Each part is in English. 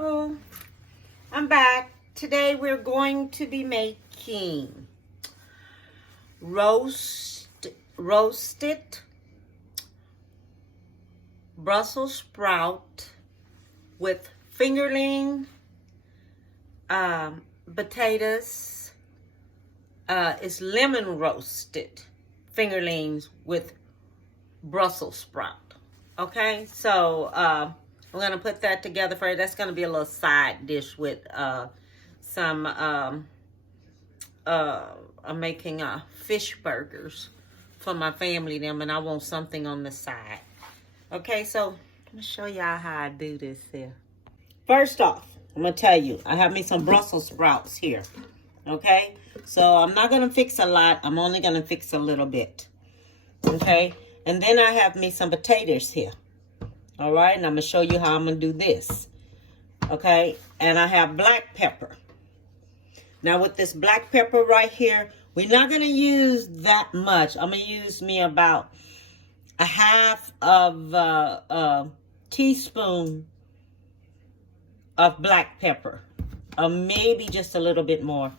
Hello, I'm back. Today we're going to be making roasted Brussels sprout with fingerling, potatoes. It's lemon roasted fingerlings with Brussels sprout. Okay, so I'm going to put that together for you. That's going to be a little side dish with some, I'm making fish burgers for my family, and I want something on the side. Okay, so let me show y'all how I do this here. First off, I'm going to tell you, I have me some Brussels sprouts here. Okay, so I'm not going to fix a lot. I'm only going to fix a little bit. Okay, and then I have me some potatoes here. All right, and I'm going to show you how I'm going to do this. Okay, and I have black pepper. Now with this black pepper right here, we're not going to use that much. I'm going to use me about a half of a teaspoon of black pepper. Or maybe just a little bit more.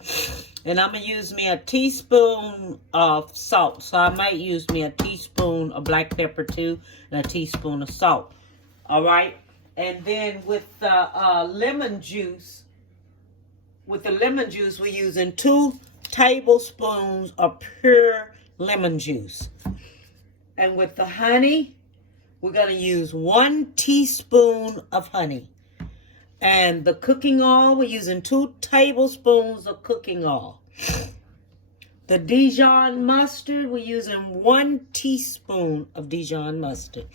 And I'm going to use me a teaspoon of salt. So I might use me a teaspoon of black pepper too, and a teaspoon of salt. All right. And then with the lemon juice, we're using 2 tablespoons of pure lemon juice. And with the honey, we're going to use 1 teaspoon of honey. And the cooking oil, we're using 2 tablespoons of cooking oil. The Dijon mustard, we're using 1 teaspoon of Dijon mustard.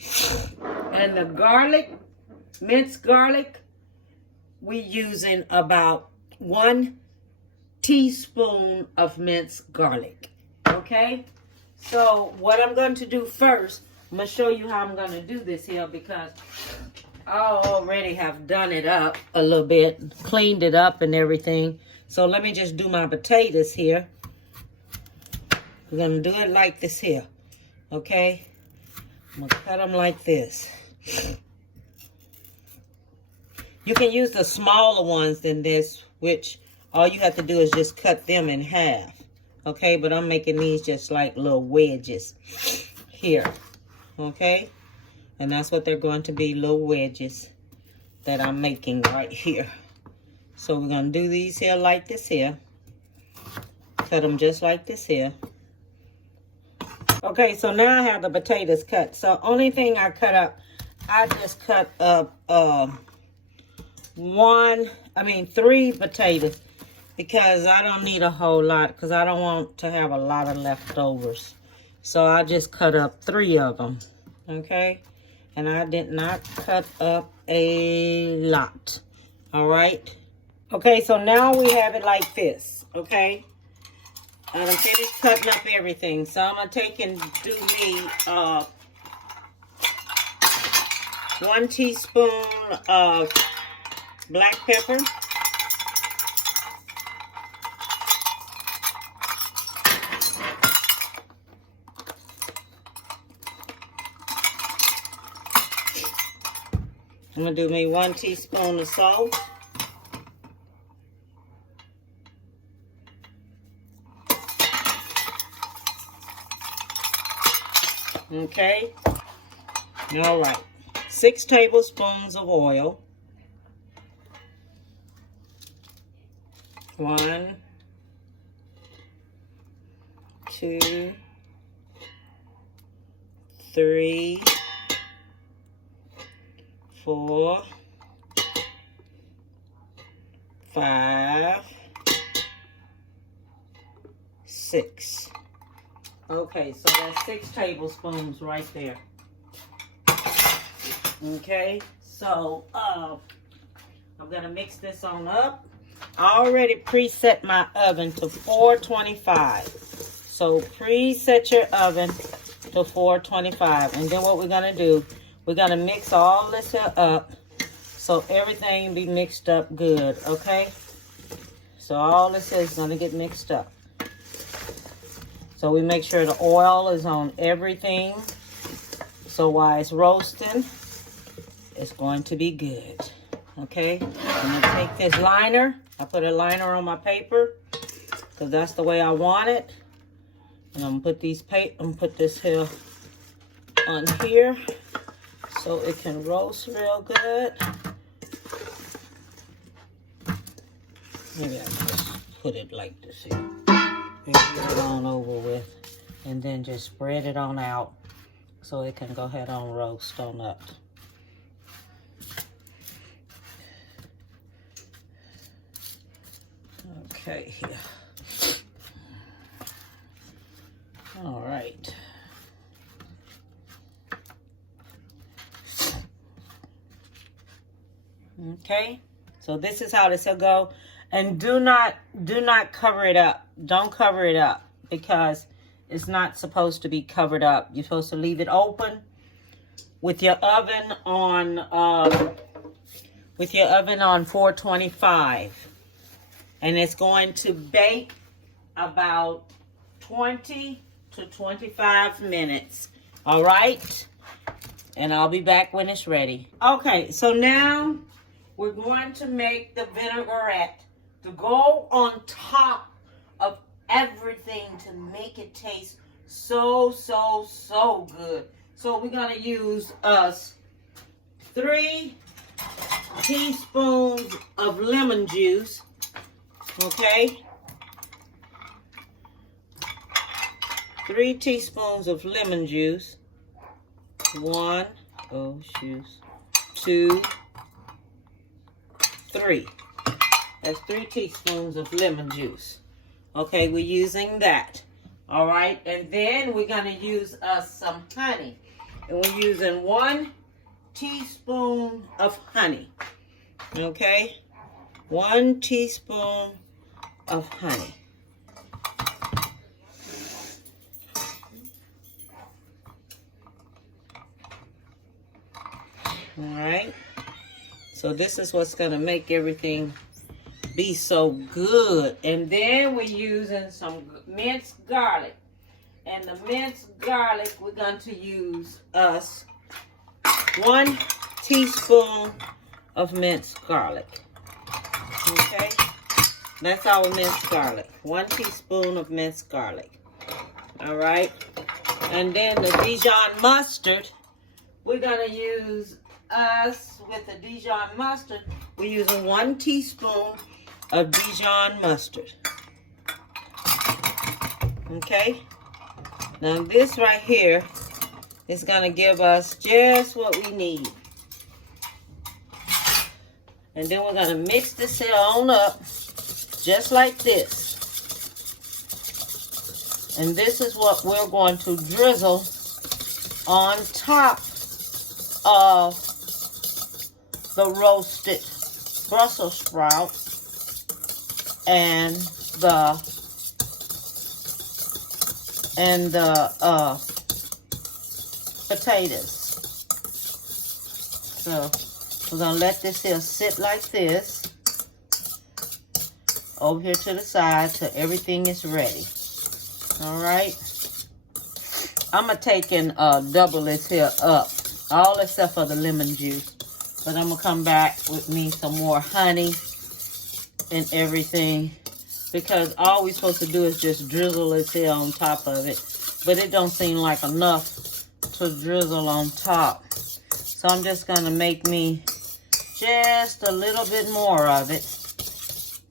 And the garlic, minced garlic, we're using about 1 teaspoon of minced garlic. Okay? So what I'm going to do first, I'm going to show you how I'm going to do this here because I already have done it up a little bit, cleaned it up and everything. So let me just do my potatoes here. We're going to do it like this here. Okay? I'm going to cut them like this. You can use the smaller ones than this, which all you have to do is just cut them in half. Okay? But I'm making these just like little wedges here. Okay? And that's what they're going to be, little wedges that I'm making right here. So we're going to do these here like this here. Cut them just like this here. Okay, so now I have the potatoes cut. So only thing I cut up, I just cut up 3 potatoes. Because I don't need a whole lot. Because I don't want to have a lot of leftovers. So I just cut up 3 of them. Okay. And I did not cut up a lot. All right. Okay, so now we have it like this. Okay. I'm finished cutting up everything. So I'm going to take and do me 1 teaspoon of black pepper. I'm going to do me 1 teaspoon of salt. Okay. All right. 6 tablespoons of oil. 1, 2, 3, 4, 5, 6. Okay, so that's 6 tablespoons right there. Okay, so I'm gonna mix this on up. I already preset my oven to 425. So preset your oven to 425. And then what we're gonna do, we're going to mix all this here up so everything be mixed up good, okay? So all this is going to get mixed up. So we make sure the oil is on everything. So while it's roasting, it's going to be good. Okay, I'm gonna take this liner. I put a liner on my paper because that's the way I want it. And I'm gonna put this here on here so it can roast real good. Maybe I can just put it like this here. And get it on over with. And then just spread it on out so it can go ahead and roast on up. Okay, here. All right. Okay, so this is how this will go. And do not cover it up. Don't cover it up because it's not supposed to be covered up. You're supposed to leave it open with your oven on 425. And it's going to bake about 20 to 25 minutes. All right? And I'll be back when it's ready. Okay, so now we're going to make the vinaigrette to go on top of everything to make it taste so good. So we're going to use 3 teaspoons of lemon juice. Okay? 3 teaspoons of lemon juice. 1, 2, 3. That's 3 teaspoons of lemon juice. Okay, we're using that. All right, and then we're going to use some honey. And we're using 1 teaspoon of honey. Okay, 1 teaspoon of honey. All right, so this is what's going to make everything be so good. And then we're using some minced garlic. And the minced garlic, we're going to use 1 teaspoon of minced garlic. Okay, that's our minced garlic. 1 teaspoon of minced garlic. All right, and then the Dijon mustard, we're going to use with the Dijon mustard, we're using 1 teaspoon of Dijon mustard. Okay, now this right here is going to give us just what we need. And then we're going to mix this here on up just like this. And this is what we're going to drizzle on top of the roasted Brussels sprouts and the potatoes. So we're gonna let this here sit like this over here to the side till everything is ready. All right, I'm gonna take and double this here up, all except for the lemon juice. But I'm going to come back with me some more honey and everything. Because all we're supposed to do is just drizzle this here on top of it. But it don't seem like enough to drizzle on top. So I'm just going to make me just a little bit more of it.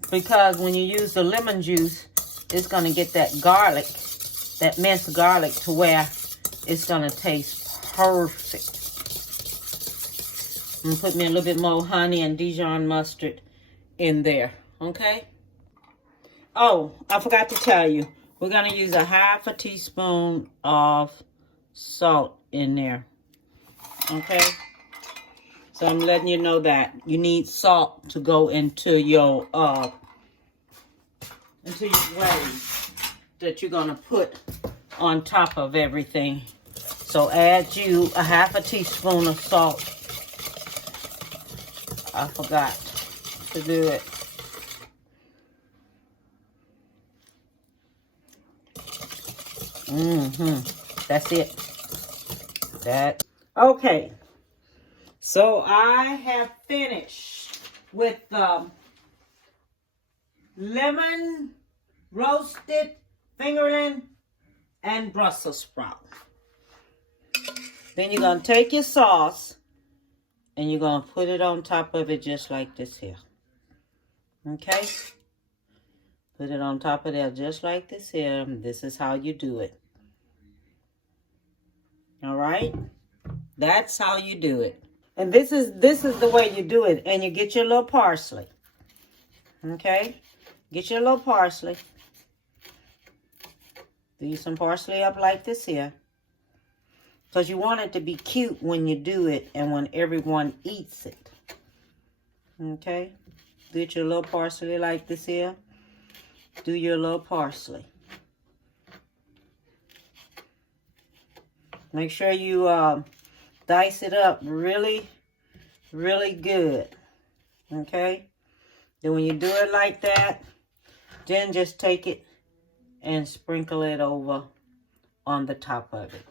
Because when you use the lemon juice, it's going to get that garlic, that minced garlic, to where it's going to taste perfect. I'm going to put me a little bit more honey and Dijon mustard in there, okay? Oh, I forgot to tell you. We're going to use a 1/2 teaspoon of salt in there, okay? So I'm letting you know that you need salt to go into your glaze that you're going to put on top of everything. So add you a 1/2 teaspoon of salt. I forgot to do it. That's it. Okay. So I have finished with lemon, roasted fingerling, and Brussels sprout. Then you're going to take your sauce and you're going to put it on top of it just like this here. Okay? Put it on top of there just like this here. This is how you do it. All right? That's how you do it. And this is the way you do it. And you get your little parsley. Okay? Get your little parsley. Do some parsley up like this here. Because you want it to be cute when you do it and when everyone eats it. Okay? Get your little parsley like this here. Do your little parsley. Make sure you dice it up really, really good. Okay? Then when you do it like that, then just take it and sprinkle it over on the top of it.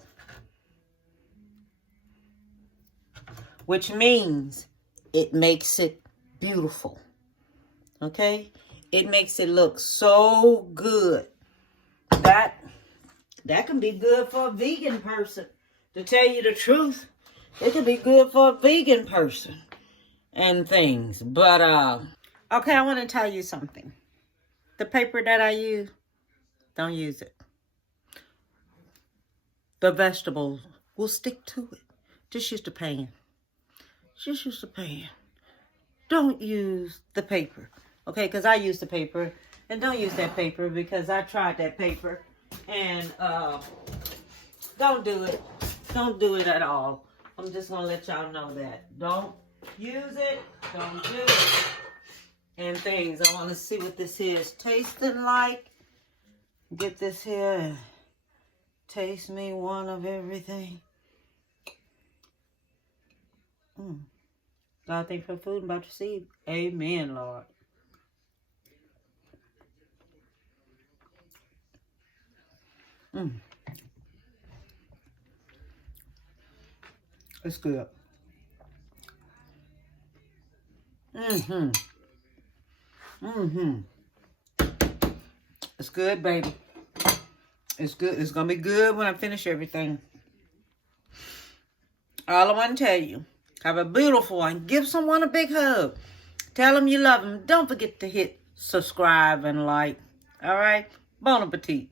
Which means it makes it beautiful. Okay? It makes it look so good. That can be good for a vegan person. To tell you the truth, it can be good for a vegan person and things. But, okay, I want to tell you something. The paper that I use, don't use it. The vegetables will stick to it. Just use the pan. Just use the pan. Don't use the paper. Okay, because I use the paper. And don't use that paper because I tried that paper. And don't do it. Don't do it at all. I'm just going to let y'all know that. Don't use it. Don't do it. And things. I want to see what this here is tasting like. Get this here and taste me one of everything. God, thank you for food I'm about to receive. Amen, Lord. It's good. It's good, baby. It's good. It's going to be good when I finish everything. All I want to tell you, have a beautiful one. Give someone a big hug. Tell them you love them. Don't forget to hit subscribe and like. All right? Bon appetit.